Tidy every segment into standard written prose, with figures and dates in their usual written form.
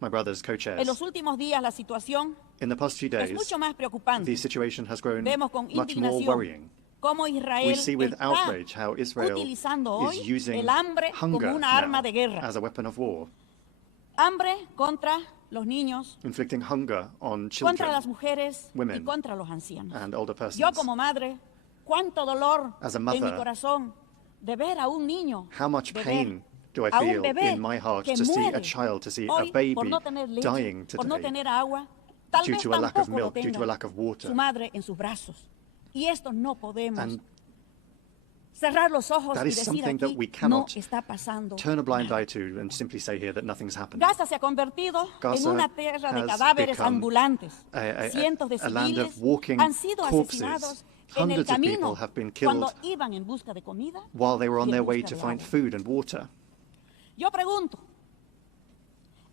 my brother's En co-chairs. los últimos días la situación In the past few es days, mucho más preocupante. the situation has grown Vemos con much more indignación worrying. cómo We Israel see with está outrage how Israel utilizando is hoy using el hambre como hunger una arma now de guerra. as a weapon of war, Hambre contra los niños, inflicting hunger on contra las children mujeres y women, contra los ancianos. and older persons. Yo como madre, cuánto dolor As a en mi mother, corazón de ver a un niño, how much de ver pain do I a un feel bebé in my heart que to see a muere child, to see a hoy baby por no tener leche, dying por no today tener agua, tal due vez to a lack of tampoco lo milk, due to tenga a lack of water. su madre en sus brazos. Y esto no podemos And cerrar los ojos that y is decir something that aquí we no cannot está pasando turn a blind nada. eye to and simply say here that nothing's happening. Gaza se ha convertido en Gaza una tierra de has cadáveres become ambulantes. a Cientos de land of civiles walking han sido corpses. asesinados en el Hundreds of people camino have been cuando killed iban en busca de comida while they were on y en their way busca to de find agua. food and water. Yo pregunto,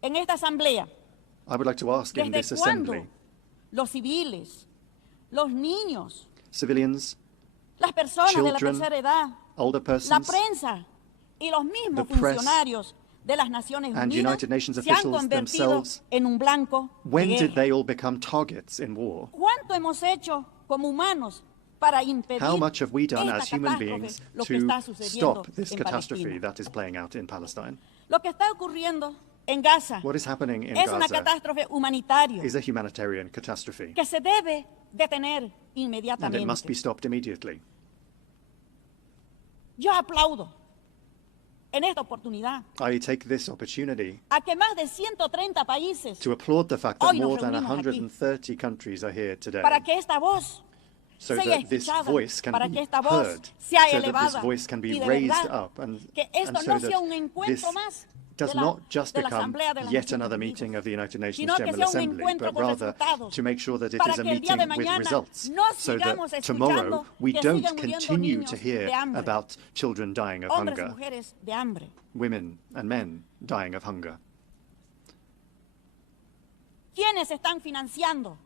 en esta asamblea, I would like to ask in this ¿desde cuándo assembly, los civiles, los niños, civilians, las personas de la children, tercera edad, older la persons, prensa y los mismos the press, funcionarios de las Naciones and Unidas United Nations se han officials convertido themselves, en un blanco de when did guerra? they all become targets in war? ¿Cuánto hemos hecho como humanos para impedir How much have we done esta as human catástrofe, beings lo que to está sucediendo stop this en catastrophe Palestina? that is playing out in Palestine? Lo que está ocurriendo en Gaza What is happening in es una Gaza catástrofe humanitaria is a humanitarian catastrophe, que se debe detener and it inmediatamente. must be stopped immediately. Yo aplaudo en esta oportunidad I take this opportunity a que más de 130 países to applaud the fact that Hoy nos more than reunimos aquí 130 countries are here today, para que esta voz so sea that this escuchada, voice can para be que esta voz heard, sea so that this elevada voice can be y de raised verdad up, and que esto so no sea un that encuentro this más does de la, not just de la become Asamblea de las yet Naciones another Unidas, meeting of the United Nations sino que General sea un Assembly, encuentro but con rather resultados, to make sure that it para is a que el día de meeting with mañana results, no so sigamos that tomorrow escuchando we que don't siguen muriendo continue niños to hear de hambre, about children dying of hombres y hunger, mujeres de hambre. women and men dying of hunger. ¿Quiénes están financiando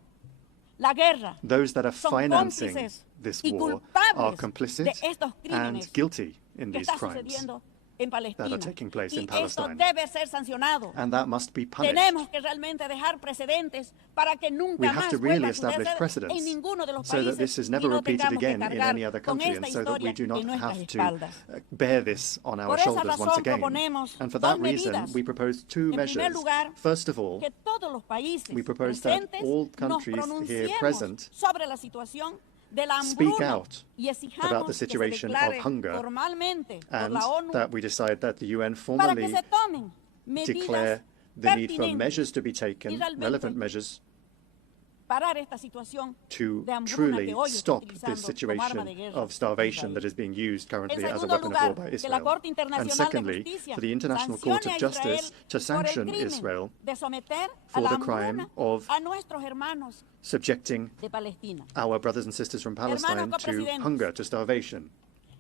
la guerra? Those that are Son financing cómplices this y war culpables are complicit de estos and crímenes guilty in que these está crimes, sucediendo en Palestina. that are taking place Y in esto Palestine. debe ser sancionado. and that must be punished. Tenemos que realmente dejar precedentes para que nunca We have más to really vuelva a establish suceder precedents en ninguno de los so that países this is y never no repeated tengamos que again in cargar any other con country, esta and so that we historia do not en nuestras have to espaldas. bear this on our Por esa shoulders once razón again. proponemos And for dos that reason, medidas. we propose two En primer measures. lugar, First of all, que todos los países we propose that presentes all nos countries here pronunciemos present sobre la situación de la speak hambruna out y about exijamos the que se situation of declare hunger, formalmente por and la ONU that we decide that the UN para que formally se tomen medidas declare the need for pertinentes measures to be y taken, realmente relevant measures, parar esta situación to de hambruna truly que hoy está stop utilizando this como arma de situation guerra of starvation Israel. that is being used currently En as a segundo weapon of war lugar, by que la Israel. Corte And Internacional de secondly, Justicia for the International Court sancione of a Justice Israel to por el sanction crimen Israel de someter for a la the crime hambruna of a nuestros hermanos subjecting de Palestina. our brothers and sisters from Palestine Hermanos to copresidentes. hunger, to starvation.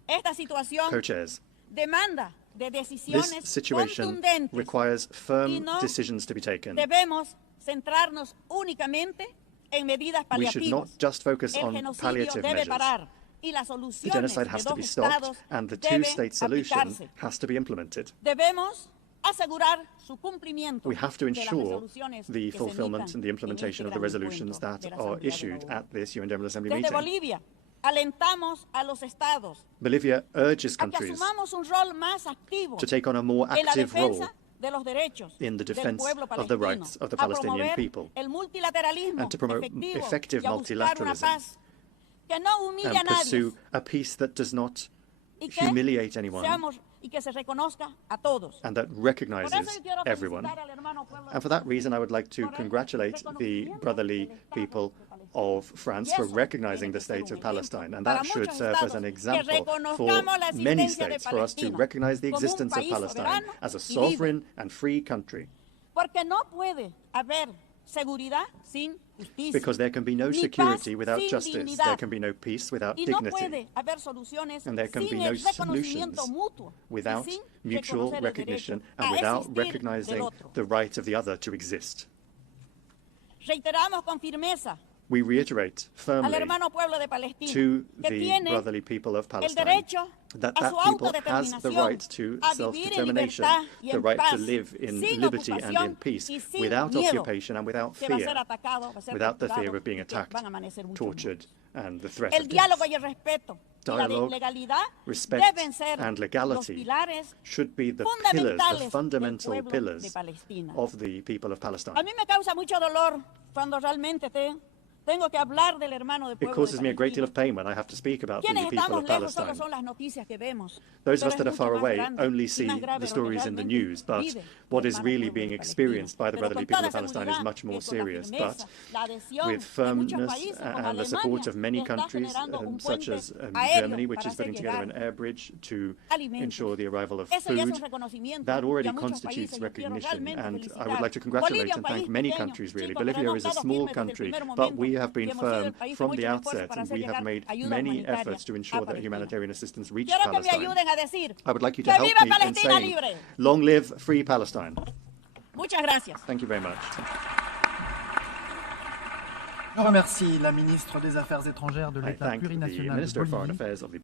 Esta situación Co-chairs. demanda de This decisiones situation contundentes requires y firm no decisions to be taken. debemos centrarnos únicamente en medidas We should not paliativas. just focus El on genocidio palliative debe measures. parar y las The soluciones genocide de has to dos be stopped, estados and the deben two-state solution aplicarse. has to be implemented. Debemos asegurar su cumplimiento We have to de las ensure resoluciones the que se fulfillment emitan and the implementation en of the este gran resolutions encuentro that de la are Asamblea de la issued ONU. at this UN General Assembly Desde meeting. Bolivia alentamos a los estados Bolivia urges a que countries asumamos un rol más activo to take on a more en la active role defensa de los derechos in the del defense pueblo of the palestino, rights of the a Palestinian promover people, el multilateralismo and to promote efectivo effective y a buscar una multilateralism, paz que no humilla a and nadie pursue a peace that does not y que humiliate anyone y que se reconozca a todos. and that Por eso recognizes yo quiero everyone. felicitar al hermano pueblo And for that reason, I would like to congratulate the brotherly people of France for recognizing the state of Palestine, and that should serve as an example for many states for us to recognize the existence of Palestine as a sovereign and free country, porque no puede haber seguridad sin justicia. because there can be no Ni security paz without sin justice, dignidad. there can be no peace without Y no dignity, puede haber soluciones and there can sin be no el reconocimiento solutions mutuo without y sin mutual reconocer el recognition derecho and a without existir del recognizing otro. the right of the other to exist. Reiteramos con firmeza We reiterate al firmly hermano pueblo de Palestina to que the tiene brotherly people of el Palestine derecho that a su people has the autodeterminación, right to a vivir en self-determination, libertad y the en right to paz, live in sin liberty and in ocupación peace, y sin without miedo, occupation and without que va a fear, ser atacado, va a ser without the torturado fear of being y que attacked, van a amanecer muchos tortured, muertos. and the threat El of diálogo death. y el respeto y la Dialogue, legalidad respect, deben ser and los legality pilares should be the pillars, fundamentales the del fundamental pueblo de pillars Palestina. of the people of Palestine. A mí me causa mucho dolor cuando realmente tengo que hablar del hermano del It pueblo de causes me a great deal Palestina. of pain when I have to speak about the Quienes people estamos of lejos solo Palestine. son las noticias que vemos. Those of Pero us es that are mucho far más away grande only y see más grave the lo que stories in the realmente news, but vive what el is hermano really pueblo being de experienced by the Palestina. brotherly Pero people con of toda Palestine is seguridad much more que con la serious. firmeza, But la adhesión with de muchos firmness países como and the support of many Alemania, que está countries, generando un such puente as aéreo Germany, which para is putting hacer together an llegar air bridge to alimentos. ensure the arrival of Eso ya es un food, reconocimiento that y already a muchos constitutes países yo quiero recognition. realmente And I felicitar. would like to congratulate Bolivia, un and thank país many pequeño, countries, really. chico, pero Bolivia hemos is a estado small firmes desde el country, primer but momento we have y been hemos sido firm el país que from hemos the hecho el esfuerzo outset, para and hacer we have llegar made ayuda many humanitaria efforts to a ensure that Palestina. humanitarian assistance reached Quiero que me Palestine. ayuden a decir I would like you to que help viva me in Palestina saying, libre. long live free Palestine. Muchas gracias. Thank you very much. Je remercie la ministre des Affaires étrangères de I l'État thank the plurinational de Minister of Foreign Bolivie, Affairs of the